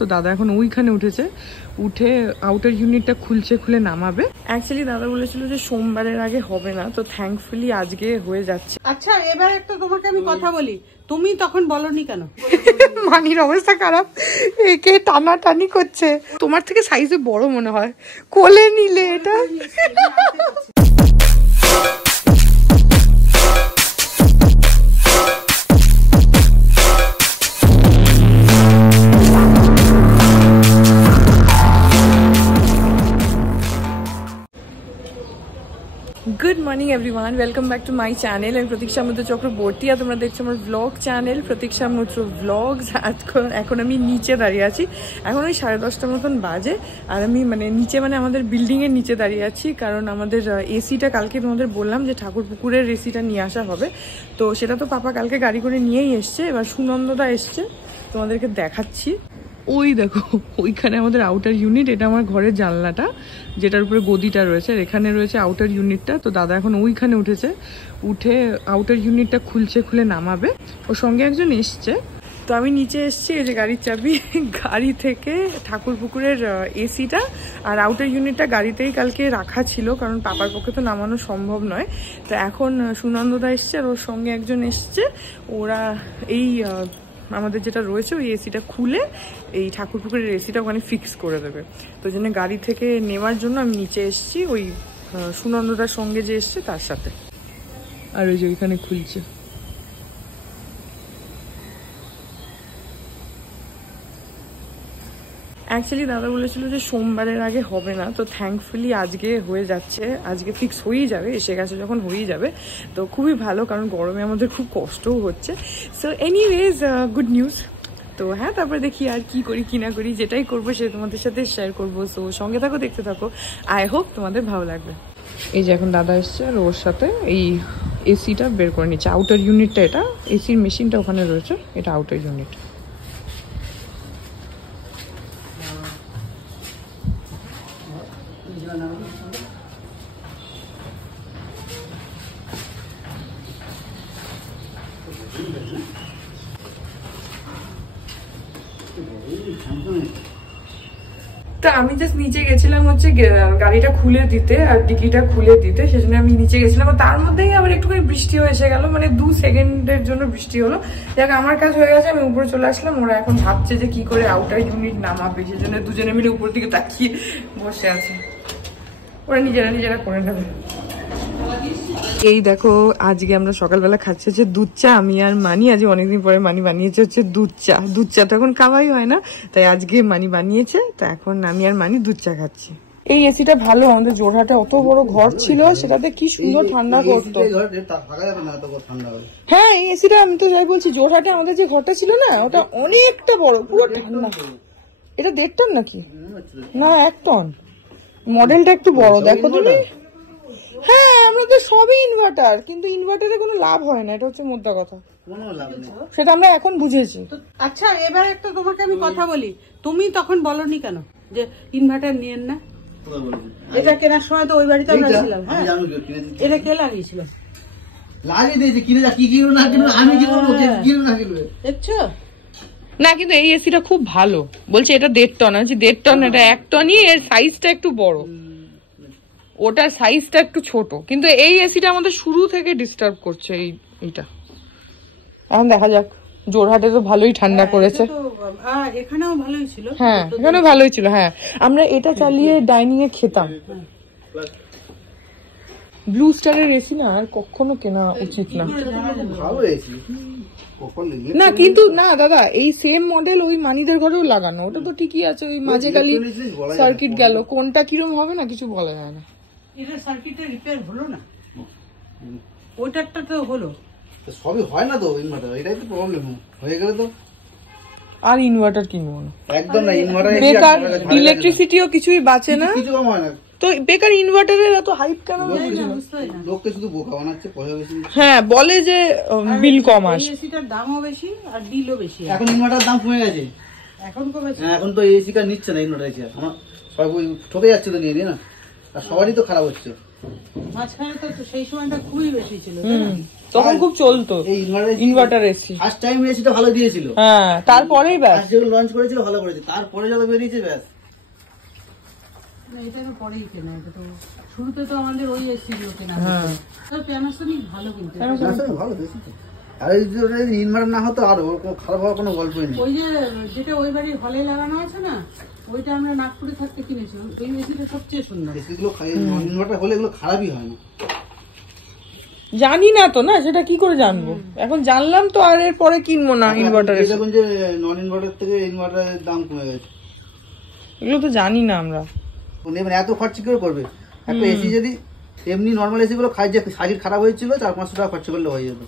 তো দাদা এখন ওইখানে উঠেছে, উঠে আউটার ইউনিটটা খুলছে, খুলে নামাবে। অ্যাকচুয়ালি দাদা বলেছিল যে সোমবারের আগে হবে না, তো থ্যাঙ্কফুলি আজকে হয়ে যাচ্ছে। আচ্ছা এবার একটা তোমাকে আমি কথা বলি, তুমি তখন বলনি কেন? মানির অবস্থা খারাপ, একে টানাটানি করছে। তোমার থেকে সাইজে বড় মনে হয়, কোলে নিলে এটা। Good morning everyone, welcome back to my channel. আমি প্রতীক্ষা মুদ্র চক্রবর্তী, আর তোমরা দেখছো আমার ব্লগ চ্যানেল প্রতীক্ষা মুদ্র ব্লগস। এখন আমি নিচে দাঁড়িয়ে আছি, এখন ওই 10:30 মতন বাজে। আর আমি নিচে আমাদের বিল্ডিংয়ের নিচে দাঁড়িয়ে আছি, কারণ আমাদের এসিটা কালকে তোমাদের বললাম যে ঠাকুরপুকুরের এসিটা নিয়ে আসা হবে। তো সেটা তো পাপা কালকে গাড়ি করে নিয়েই এসছে, এবার সুনন্দদা এসছে, তোমাদেরকে দেখাচ্ছি। ওই দেখো ওইখানে আমাদের আউটার ইউনিট, এটা আমার ঘরের জানলাটা যেটার উপরে গদিটা রয়েছে, আর এখানে রয়েছে আউটার ইউনিটটা। তো দাদা এখন ওইখানে উঠেছে, উঠে আউটার ইউনিটটা খুলছে, খুলে নামাবে। ওর সঙ্গে একজন এসছে। তো আমি নিচে এসছি, এই যে গাড়ির চাবি, গাড়ি থেকে ঠাকুরপুকুরের এসিটা আর আউটার ইউনিটটা গাড়িতেই কালকে রাখা ছিল, কারণ পাপার পক্ষে তো নামানো সম্ভব নয়। তো এখন সুনন্দদা এসছে আর ওর সঙ্গে একজন এসছে, ওরা এই আমাদের যেটা রয়েছে ওই এসিটা খুলে এই ঠাকুরপুকুরের এসিটা ওখানে ফিক্স করে দেবে। তো জন্য গাড়ি থেকে নেওয়ার জন্য আমি নিচে এসেছি, ওই সুনন্দদার সঙ্গে যে এসছে তার সাথে। আর ওই যে ওইখানে খুলছে। অ্যাকচুয়ালি দাদা বলেছিল যে সোমবারের আগে হবে না, তো থ্যাঙ্কফুলি আজকে হয়ে যাচ্ছে, আজকে ফিক্স হয়েই যাবে, এসে গেছে যখন হয়েই যাবে। তো খুবই ভালো, কারণ গরমে আমাদের খুব কষ্টও হচ্ছে। So anyways good news. তো হ্যাঁ, তারপরে দেখি আর কি করি কি না করি, যেটাই করবো সে তোমাদের সাথে শেয়ার করবো। সো সঙ্গে থাকো, দেখতে থাকো, আই হোপ তোমাদের ভালো লাগবে। এই যে এখন দাদা এসছে আর ওর সাথে এই এসিটা বের করে নিচ্ছে, আউটার ইউনিটটা, এটা এসির মেশিনটা ওখানে রয়েছে, এটা আউটার ইউনিট। তো আমি জাস্ট নিচে গেছিলাম হচ্ছে গাড়িটা খুলে দিতে আর ডিকিটা খুলে দিতে, সেজন্য আমি নিচে গেছিলাম। তার মধ্যেই আবার একটুখানি বৃষ্টি এসে গেল, 2 সেকেন্ডের জন্য বৃষ্টি হলো। যাক, আমার কাজ হয়ে গেছে, আমি উপরে চলে আসলাম। ওরা এখন ভাবছে যে কি করে আউটার ইউনিট নামাবে, সেজন্য দুজনে মিলে উপর দিকে তাকিয়ে বসে আছে। ওরা নিজেরা করে নেবে। এই দেখো, আজকে আমরা সকালবেলা খাচ্ছি হচ্ছে দুধ চা, আমি আর মানি। আজকে অনেকদিন পরে মানি বানিয়েছে হচ্ছে দুধ চা। দুধ চা তো এখন খাওয়াই হয় না, তাই আজকে মানি বানিয়েছে। তো এখন আমি আর মানি দুধ চা খাচ্ছি। এই এসিটা ভালো, আমাদের জোরহাটে অত বড় ঘর ছিল, সেটাতে কি সুন্দর ঠান্ডা করতো। হ্যাঁ, এই এসিটা আমি তো যাই বলছি, জোরহাটে আমাদের যে ঘরটা ছিল না, ওটা অনেকটা বড়, পুরো ঠান্ডা। এটা 1.5 টন নাকি? না, 1 টন। মডেলটা একটু বড়, দেখো তুমি। হ্যাঁ, আমরা তো সবই ইনভার্টার, কিন্তু ইনভার্টারে কোনো লাভ হয় না, এটা হচ্ছে মোদ্দা কথা। সেটা আমরা এখন বুঝেছি। আচ্ছা এবার একটা তোমাকে আমি কথা বলি, তুমি তখন বলনি কেন যে ইনভার্টার নিয়েন না? এটা কেনার সময় তো ওই বাড়িতে আমরা ছিলাম। হ্যাঁ, এটা কে লাগিয়েছিল? লাগিয়ে দিয়েছে, কিনে যা, কি কিনো না কিনো আমি কি করবো, কিনো না কিনবে, দেখছো না? কিন্তু এই এসিটা খুব ভালো, বলছে এটা 1.5 টন আছে, 1.5 টন, এটা 1 টনই। এর সাইজটা একটু বড়, ওটার সাইজটা একটু ছোট, কিন্তু এই এসিটা আমাদের শুরু থেকে ডিস্টার্ব করছে। এইটা এখন দেখা যাক। জোরহাটে তো ভালোই ঠান্ডা করেছে, এখানেও ভালোই ছিল। হ্যাঁ, এখানেও ভালোই ছিল। হ্যাঁ, আমরা এটা চালিয়ে ডাইনিং এ খেতাম। ব্লু স্টারের এসি না আর কখনো কেনা উচিত না। না কিন্তু না দাদা, এই সেম মডেল ওই মানিদের ঘরেও লাগানো, ওটা তো ঠিকই আছে। ওই মাঝে খালি সার্কিট গেল, কোনটা কিরম হবে না কিছু বলা যায় না। এটা সার্কিটের রিপেয়ার হলো না, ওইটারটা তো হলো, সবই হয় না তো ইনভার্টার, এটাই তো প্রবলেম। হয়ে গেলে তো আর ইনভার্টার কিনবো না, একদম না। ইনভার্টার বেকার, ইলেকট্রিসিটিও কিছুই বাঁচে না, কিছু কম হয় না। তো বেকার ইনভার্টারের এত হাইপ কেন? লোককে শুধু বোকা বানাচ্ছে, পয়সা বেশি। হ্যাঁ, বলে যে বিল কম আসে, এসিটার দামও বেশি আর বিলও বেশি। এখন ইনভার্টার দাম কমে গেছে, এখন কমেছে। এখন তো এসি কার নিচ্ছে না, ইনভার্টার এসি আমার সবাই ঠকে যাচ্ছে তো নিয়ে না, আর সবারই তো খারাপ হচ্ছে। মাঝখানে তো সেই সময়টা খুবই বেশি ছিল। তখন খুব চলতো ইনভার্টার এসি। ফার্স্ট টাইম এসিটা ভালো দিয়েছিল, হ্যাঁ তারপরেই ব্যাস যেগুলো লঞ্চ করেছিল ভালো করেছে, তারপরে যত বেরিয়েছে ব্যাস। এটা তো পরেই কেনা, এটা তো শুরুতে তো আমাদের ওই এসি গুলো কেনা। প্যানাসোনিক ভালো, কিন্তু ভালো বেশি। আর যদি ইনভার্টার না হতো আরো খারাপ হওয়ার কোনো গল্পই নেই। ওই যে যেটা ওই বাড়ির হলে লাগানো আছে না, ওইটা আমরা নাগপুরে থাকতে কিনেছিলাম, ওই এসিটা সবচেয়ে সুন্দর। এসিগুলো ইনভার্টার হলে এগুলো খারাপই হয় না। জানি না তো, না সেটা কি করে জানবো, এখন জানলাম তো আর এর পরে কিনবো না ইনভার্টার। দেখুন যে নন ইনভার্টার থেকে ইনভার্টারের দাম কমে গেছে, এগুলো তো জানি না আমরা। এত খরচ করে করবে একটা এসি? যদি এমনি নর্মাল এসি গুলো খাই, যে সাইকেল খারাপ হয়েছিল 400-500 টাকা খরচ করলে হয়ে যেত,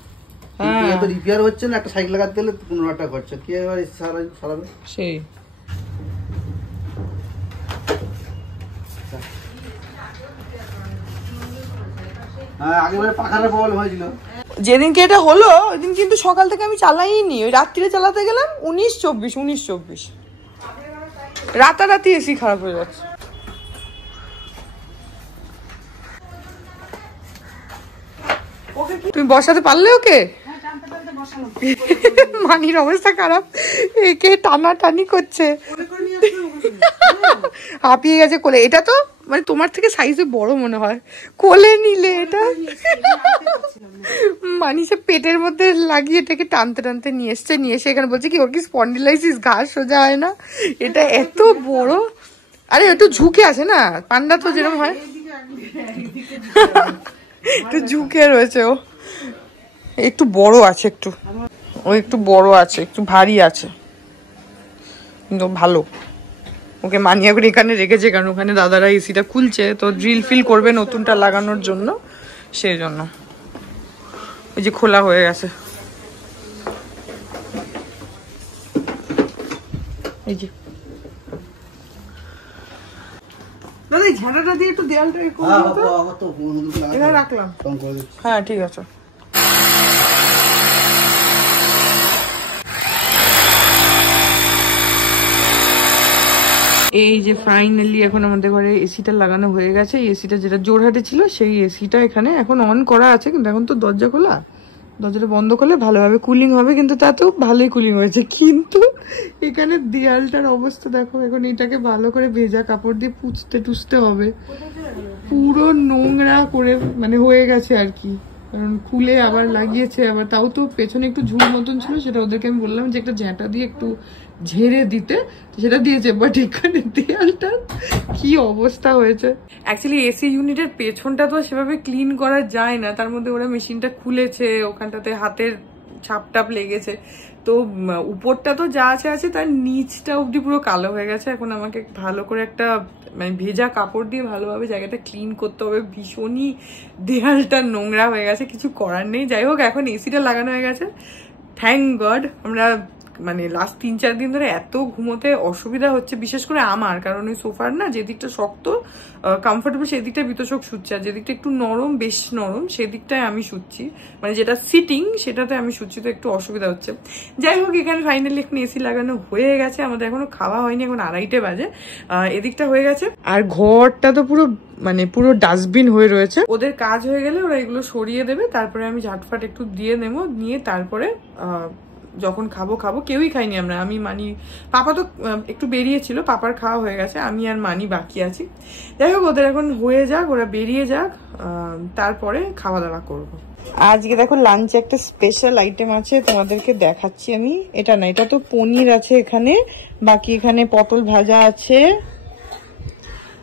কিন্তু রিপেয়ার হচ্ছে না, একটা সাইকেল লাগাতে গেলে 15 টাকা খরচা, কি এবার এসি সারাবে? সেই আগেবারে পাখাটা প্রবলেম হয়েছিল, যেদিনকে এটা হলো ওইদিন কিন্তু সকাল থেকে আমি চালাইনি, ওই রাত্রিরে চালাতে গেলাম 19-24 রাতারাতি এসি খারাপ হয়ে যাচ্ছে। তুমি বসাতে পারলে ওকে? মানির অবস্থা খারাপ, একে টানাটানি করছে, হাঁপিয়ে গেছে কোলে। এটা তো মানে তোমার থেকে সাইজে বড় মনে হয়, কোলে নিলে এটা মানি সে পেটের মধ্যে লাগিয়ে এটাকে টানতে টানতে নিয়ে এসছে, নিয়ে এসে এখানে বলছে কি ওর কি স্পন্ডিলাইসিস, ঘাস সোজা হয় না, এটা এত বড়। আরে একটু ঝুঁকে আছে না, পান্ডা তো যেরকম হয় একটু ঝুঁকে রয়েছে, ও একটু বড় আছে, একটু ও একটু বড় আছে, একটু ভারী আছে, কিন্তু ভালো। ওকে মানিয়ে করে এখানে রেখেছে, কারণ ওখানে দাদারা এসিটা খুলছে, তো ড্রিল ফিল করবে নতুনটা লাগানোর জন্য, সেই জন্য। ওই যে খোলা হয়ে গেছে, এই যে দাদা এই ঝাঁটাটা দিয়ে একটু দেয়ালটা এখানে রাখলাম। হ্যাঁ ঠিক আছে। এই যে ফাইনালি এখন আমাদের ঘরে এসিটা লাগানো হয়ে গেছে। এসিটা যেটা জোরহাটে ছিল সেই এসিটা এখানে এখন অন করা আছে, কিন্তু এখন তো দরজা খোলা, দরজাটা বন্ধ করলে ভালোভাবে কুলিং হবে, কিন্তু তাতেও ভালোই কুলিং হয়েছে। কিন্তু এখানে দেয়ালটার অবস্থা দেখো, এখন এটাকে ভালো করে ভেজা কাপড় দিয়ে পুছতে টুছতে হবে, পুরো নোংরা করে মানে হয়ে গেছে আর কি, কারণ খুলে আবার লাগিয়েছে আবার, তাও তো পেছনে একটু ঝুল মতন ছিল, সেটা ওদেরকে আমি বললাম যে একটা ঝ্যাঁটা দিয়ে একটু ঝেড়ে দিতে, সেটা দিয়েছে। বাট এখানে দেয়ালটা কি অবস্থা হয়েছে। অ্যাকচুয়ালি এসি ইউনিটের পেছনটা তো সেভাবে ক্লিন করা যায় না, তার মধ্যে ওরা মেশিনটা খুলেছে, ওখানটাতে হাতের ছাপ টাপ লেগেছে, তো উপরটা তো যা আছে আছে, তার নিচটা অব্দি পুরো কালো হয়ে গেছে। এখন আমাকে ভালো করে একটা মানে ভেজা কাপড় দিয়ে ভালোভাবে জায়গাটা ক্লিন করতে হবে, ভীষণই দেয়ালটা নোংরা হয়ে গেছে, কিছু করার নেই। যাই হোক এখন এসিটা লাগানো হয়ে গেছে, থ্যাংক গড। আমরা মানে লাস্ট 3-4 দিন ধরে এত ঘুমোতে অসুবিধা হচ্ছে, বিশেষ করে আমার, কারণ ওই সোফার না যেদিকটা শক্ত কমফোর্টেবল সেদিকটা ভিতরশোক শুচ্ছে, আর যেদিকটা একটু নরম বেশ নরম সেদিকটায় আমি শুচ্ছি, মানে যেটা সিটিং সেটাতে আমি শুচ্ছি, তো একটু অসুবিধা হচ্ছে। যাই হোক এখানে ফাইনালি এখন এসি লাগানো হয়ে গেছে, আমাদের এখনো খাওয়া হয়নি, এখন 2:30 বাজে, এদিকটা হয়ে গেছে। আর ঘরটা তো পুরো মানে পুরো ডাস্টবিন হয়ে রয়েছে, ওদের কাজ হয়ে গেলে ওরা এগুলো সরিয়ে দেবে, তারপরে আমি ঝাটফাট একটু দিয়ে নেবো, নিয়ে তারপরে যখন খাবো কেউই খাইনি আমরা, আমি মানি পাপা তো একটু বেরিয়েছিল, পাপার খাওয়া হয়ে গেছে, আমি আর মানি বাকি আছি। যাই হোক ওদের এখন হয়ে যাক, ওরা বেরিয়ে যাক, তারপরে খাওয়া দাওয়া করবো। আজকে দেখো লাঞ্চে একটা স্পেশাল আইটেম আছে, তোমাদেরকে দেখাচ্ছি আমি। এটা না, এটা তো পনির আছে এখানে, বাকি এখানে পটল ভাজা আছে,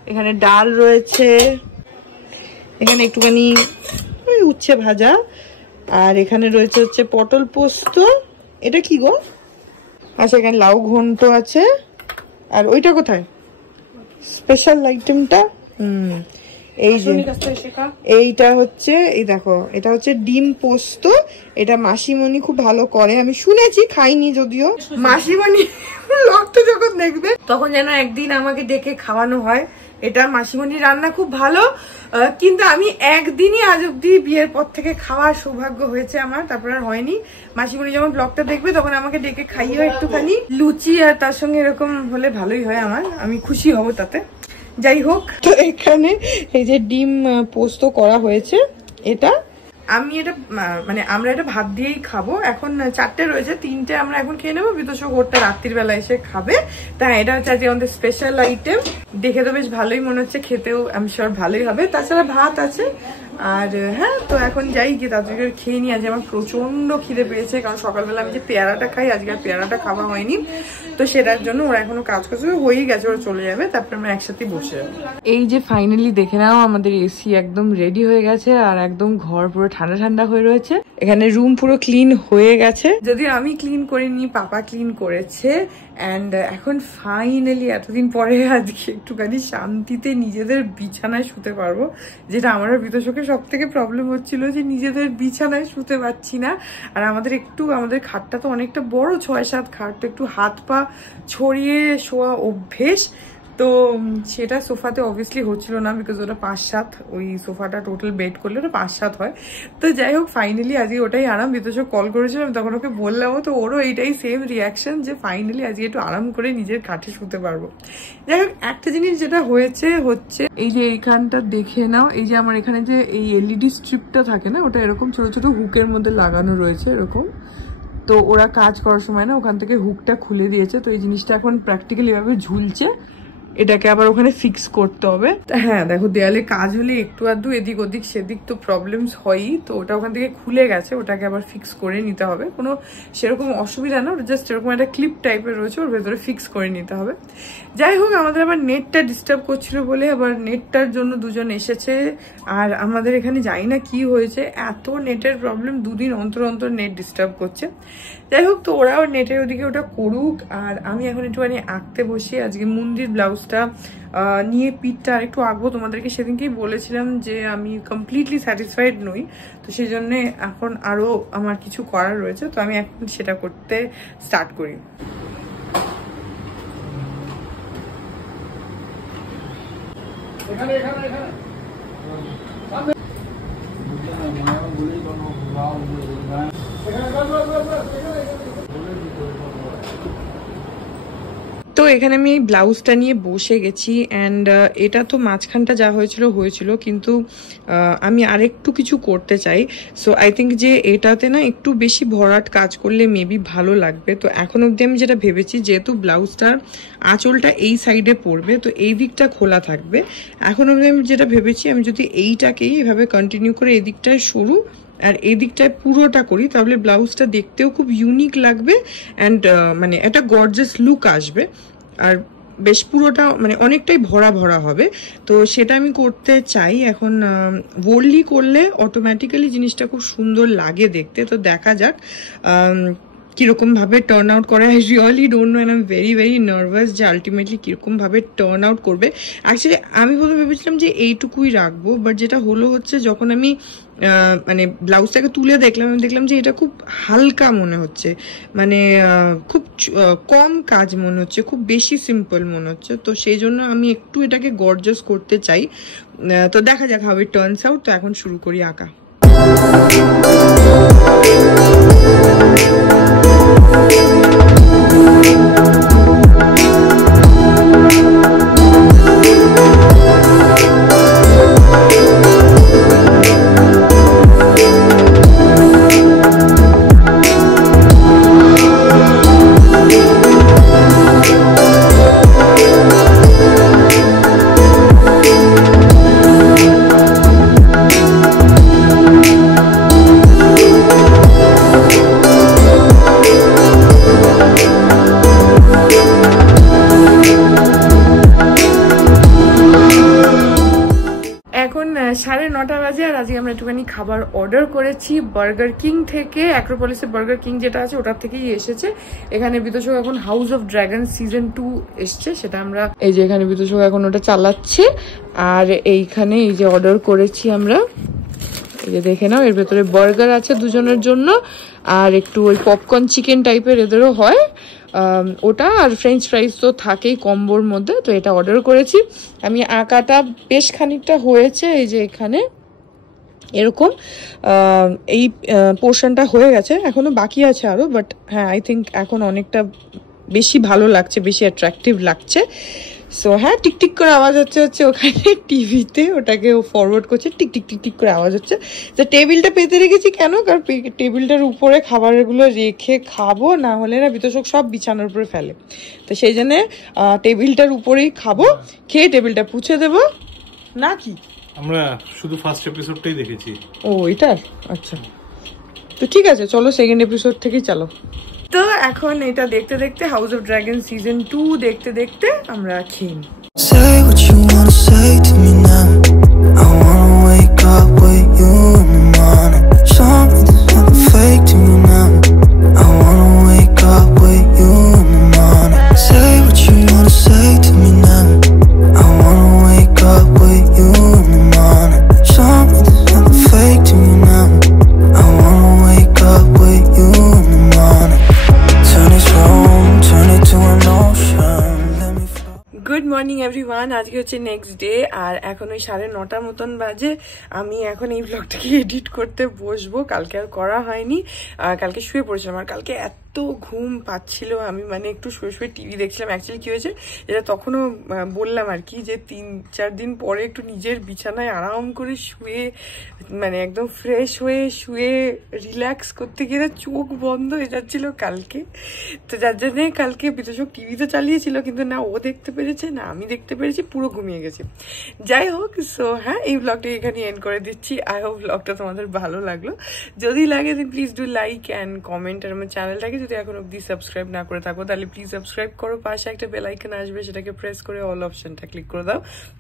এখানে ডাল রয়েছে, এখানে একটুখানি উচ্ছে ভাজা, আর এখানে রয়েছে হচ্ছে পটল পোস্ত। এটা কি গো? আচ্ছা এখানে লাউ ঘন্ট আছে, আর ওইটা কোথায় স্পেশাল আইটেমটা? এই যে এইটা হচ্ছে, এই দেখো এটা হচ্ছে ডিম পোস্ত, এটা মাসিমণি খুব ভালো করে, আমি শুনেছি, খাইনি যদিও। মাসিমণি লোকটা যখন দেখবে তখন যেন একদিন আমাকে ডেকে খাওয়ানো হয়। এটা মাসিমণি রান্না খুব ভালো, কিন্তু আমি একদিনই আজ অব্দি বিয়ের পর থেকে খাওয়ার সৌভাগ্য হয়েছে আমার, তারপর আর হয়নি। মাসিমণি যখন ব্লগটা দেখবে তখন আমাকে ডেকে খাইও একটুখানি লুচি, আর তার সঙ্গে এরকম হলে ভালোই হয় আমার, আমি খুশি হব তাতে। যাই হোক, তো এখানে এই যে ডিম পোস্ত করা হয়েছে, এটা আমি এটা মানে আমরা এটা ভাত দিয়েই খাবো। এখন 4টে রয়েছে, 3টে আমরা এখন খেয়ে নেবো, বিতোষক ওরটা রাত্রির বেলা এসে খাবে। তা এটা হচ্ছে আজকে আমাদের স্পেশাল আইটেম। দেখে তো বেশ ভালোই মনে হচ্ছে, খেতেও আমি শিওর ভালোই হবে। তাছাড়া ভাত আছে। আর হ্যাঁ, তো এখন যাই গিয়ে তাড়াতাড়ি খেয়ে নিই। আজ আমার প্রচন্ড খিদে পেয়েছে, কারণ সকালবেলা আমি যে পেয়ারাটা খাই, আজকে আর পেয়ারাটা খাওয়া হয়নি। তো সেটার জন্য ওরা এখনো কাজ করছে, হয়েই গেছে, ওরা চলে যাবে, তারপরে আমরা একসাথে বসে যাবো। এই যে ফাইনালি দেখে নাও, আমাদের এসি একদম রেডি হয়ে গেছে আর একদম ঘর পুরো ঠান্ডা ঠান্ডা হয়ে রয়েছে। এখানে রুম পুরো ক্লিন হয়ে গেছে, যদিও আমি ক্লিন করিনি, পাপা ক্লিন করেছে। অ্যান্ড এখন ফাইনালি এতদিন পরে আজকে একটুখানি শান্তিতে নিজেদের বিছানায় শুতে পারবো, যেটা আমার বিতোষকের সব থেকে প্রবলেম হচ্ছিল যে নিজেদের বিছানায় শুতে পারছি না। আর আমাদের খাটটা তো অনেকটা বড়, 6-7 খাট, তো একটু হাত পা ছড়িয়ে শোয়া অভ্যেস। তো সেটা সোফাতে অবভিয়াসলি হচ্ছিল না, বিকজ ওটা 5-7, ওই সোফাটা টোটাল বেড করলে ওটা 5-7 হয়। তো যাই হোক, ফাইনালি আজকে ওটাই আরাম। বিতোষক কল করেছিলাম, তখন ওকে বললামও, তো ওরও এইটাই সেম রিয়াকশন যে ফাইনালি আজকে একটু আরাম করে নিজের কাঠে শুতে পারবো। যাই হোক, একটা জিনিস যেটা হচ্ছে এই যে এইখানটা দেখে নাও, এই যে আমার এখানে যে এই এলইডি স্ট্রিপটা থাকে না, ওটা এরকম ছোট ছোট হুকের মধ্যে লাগানো রয়েছে এরকম। তো ওরা কাজ করার সময় না ওখান থেকে হুকটা খুলে দিয়েছে, তো এই জিনিসটা এখন প্র্যাকটিক্যালি এভাবে ঝুলছে। এটাকে আবার ওখানে ফিক্স করতে হবে। হ্যাঁ দেখো, দেয়ালে কাজ হলে একটু আধটু এদিক ওদিক সেদিক তো প্রবলেমস হয়ই, তো ওটা ওখান থেকে খুলে গেছে, ওটাকে আবার ফিক্স করে নিতে হবে। কোনো সেরকম অসুবিধা না, ওটা জাস্ট এরকম একটা ক্লিপ টাইপের রয়েছে, ওর ভেতরে ফিক্স করে নিতে হবে। যাই হোক, আমাদের আবার নেটটা ডিস্টার্ব করছিল বলে আবার নেটটার জন্য দুজন এসেছে। আর আমাদের এখানে জানি না কি হয়েছে, এত নেটের প্রবলেম, 2 দিন অন্তর অন্তর নেট ডিস্টার্ব করছে। যাই হোক, তো ওরাও নেটের ওদিকে ওটা করুক, আর আমি এখন একটুখানি আঁকতে বসি। আজকে মুন্দির ব্লাউজটা নিয়ে পিঠটা আর একটু আঁকবো। তোমাদেরকে সেদিনকেই বলেছিলাম যে আমি কমপ্লিটলি স্যাটিসফাইড নই, তো সেই জন্যে এখন আরও আমার কিছু করার রয়েছে, তো আমি এখন সেটা করতে স্টার্ট করি। তো এখানে আমি এই ব্লাউজটা নিয়ে বসে গেছি। অ্যান্ড এটা তো মাঝখানটা যা হয়েছিল, কিন্তু আমি আরেকটু কিছু করতে চাই। সো আই থিঙ্ক যে এটাতে না একটু বেশি ভরাট কাজ করলে মেবি ভালো লাগবে। তো এখন অবধি আমি যেটা ভেবেছি, যেহেতু ব্লাউজটার আঁচলটা এই সাইডে পড়বে, তো এই দিকটা খোলা থাকবে। এখন অবধি আমি যেটা ভেবেছি, আমি যদি এইটাকেই এভাবে কন্টিনিউ করে এই দিকটায় সরু আর এই দিকটায় পুরোটা করি, তাহলে ব্লাউজটা দেখতেও খুব ইউনিক লাগবে অ্যান্ড মানে একটা গর্জাস লুক আসবে। আর বেশ পুরোটা মানে অনেকটাই ভরা ভরা হবে, তো সেটা আমি করতে চাই। এখন বোল্ডলি করলে অটোমেটিক্যালি জিনিসটা খুব সুন্দর লাগে দেখতে, তো দেখা যাক কিরকম ভাবে টার্ন আউট করে। I really don't know, and I am very very nervous যে আলটিমেটলি কিরকম ভাবে টার্ন আউট করবে। অ্যাকচুয়ালি আমি প্রথমে ভেবেছিলাম যে এইটুকুই রাখবো, বাট যেটা হচ্ছে যখন আমি মানে ব্লাউজটাকে তুলে দেখলাম, আমি দেখলাম যে এটা খুব হালকা মনে হচ্ছে, মানে খুব কম কাজ মনে হচ্ছে, খুব বেশি সিম্পল মনে হচ্ছে। তো সেই জন্য আমি একটু এটাকে গর্জাস করতে চাই। তো দেখা যাক হাউ ইট টার্নস আউট। তো এখন শুরু করি আঁকা। এখন 9:30 বাজে, আর আজকে আমরা একটুখানি খাবার অর্ডার করেছি বার্গার কিং থেকে। অ্যাক্রোপলিসের বার্গার কিং যেটা আছে ওটার থেকেই এসেছে। এখানে বিতোষক এখন হাউস অফ ড্রাগন সিজন 2 এসছে, সেটা আমরা এই যে এখানে বিতোষক এখন ওটা চালাচ্ছে। আর এইখানে এই যে অর্ডার করেছি আমরা, এই যে দেখে নাও, এর ভেতরে বার্গার আছে দুজনের জন্য, আর একটু ওই পপকর্ন চিকেন টাইপের এদেরও হয় ওটা, আর ফ্রেঞ্চ ফ্রাইজ তো থাকেই কম্বোর মধ্যে। তো এটা অর্ডার করেছি আমি। আঁকাটা বেশ খানিকটা হয়েছে, এই যে এখানে এরকম এই পোর্শনটা হয়ে গেছে, এখনো বাকি আছে আরো, বাট হ্যাঁ আই থিঙ্ক এখন অনেকটা বেশি ভালো লাগছে, বেশি অ্যাট্রাকটিভ লাগছে। সো হ্যাঁ, টিকটিক করে আওয়াজ হচ্ছে ওখানে টিভিতে, ওটাকে ও ফরওয়ার্ড করছে, টিক টিক টিক টিক করে আওয়াজ হচ্ছে। তো টেবিলটা পেতে রেখেছি কেন, কারণ টেবিলটার উপরে খাবারগুলো রেখে খাবো, না হলে না বিতোষক সব বিছানার উপরে ফেলে। তো সেই জন্য টেবিলটার উপরেই খাবো, খেয়ে টেবিলটা পুছে দেবো নাকি। আমরা শুধু ফার্স্ট এপিসোডটাই দেখেছি। ও এটার, আচ্ছা তো ঠিক আছে, চলো সেকেন্ড এপিসোড থেকেই চলো। তো এখন এটা দেখতে দেখতে হাউস অফ ড্রাগন সিজন 2 দেখতে দেখতে আমরা খেয়ে নিই। Say what you wanna say to me now. I wanna wake up with you in the morning. Show me there's nothing fake to me now. I wanna wake up with you in the morning. Say what you wanna say to me now. I wanna wake up with you in the morning. Show me there's nothing fake to me now. I wanna wake up with you in the morning. Turn this room, turn it to an ocean. Let me float. Good morning everyone, আজকে হচ্ছে next day, আর এখন ওই 9:30 মতন বাজে। আমি এখন এই ব্লগটাকে edit করতে বসবো, কালকে আর করা হয়নি, কালকে শুয়ে পড়েছিলাম, আর কালকে এত ঘুম পাচ্ছিল, আমি মানে একটু শুয়ে শুয়ে টিভি দেখছিলাম। অ্যাকচুয়ালি কি হয়েছে, যেটা তখনও বললাম আর কি, যে 3-4 দিন পরে একটু নিজের বিছানায় আরাম করে শুয়ে, মানে একদম ফ্রেশ হয়ে শুয়ে রিল্যাক্স করতে গিয়ে চোখ বন্ধ হয়ে যাচ্ছিল কালকে। তো যার জন্যে কালকে বিতোষক টিভি তো চালিয়েছিল, কিন্তু না ও দেখতে পেরেছে না আমি দেখতে পেরেছি, পুরো ঘুমিয়ে গেছে। যাই হোক, সো হ্যাঁ, এই ব্লগটাকে এখানে এন্ড করে দিচ্ছি। আই হোপ ব্লগটা তোমাদের ভালো লাগলো। যদি লাগে then please do like and comment, আর আমার চ্যানেলটাকে যদি এখন অব্দি সাবস্ক্রাইব না করে থাকো তাহলে প্লিজ সাবস্ক্রাইব করো, পাশে একটা বেল আইকন আসবে, সেটাকে প্রেস করে অল অপশনটা ক্লিক করে দাও,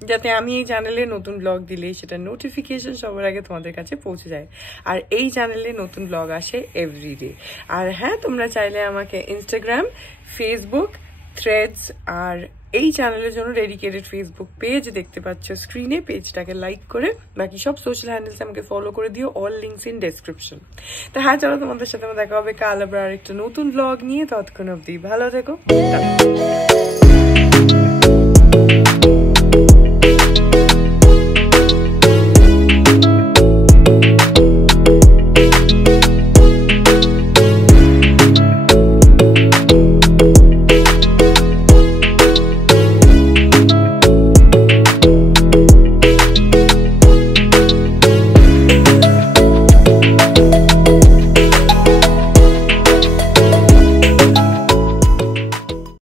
যাতে আমি এই চ্যানেলে নতুন ব্লগ দিলেই সেটা নোটিফিকেশন সবার আগে তোমাদের কাছে পৌঁছে যায়। আর এই চ্যানেলে নতুন ব্লগ আসে এভরিডে। আর হ্যাঁ, তোমরা চাইলে আমাকে ইনস্টাগ্রাম, ফেসবুক, থ্রেডস আর এই চ্যানেলের জন্য ডেডিকেটেড ফেসবুক পেজ দেখতে পাচ্ছ স্ক্রিনে, পেজটাকে লাইক করে বাকি সব সোশ্যাল হ্যান্ডেলস আমাকে ফলো করে দিও, অল লিঙ্কস ইন ডেসক্রিপশন। তো হ্যাঁ, চলো তোমাদের সাথে দেখা হবে কাল আবার একটা নতুন ব্লগ নিয়ে, ততক্ষণ অব্দি ভালো থেকো।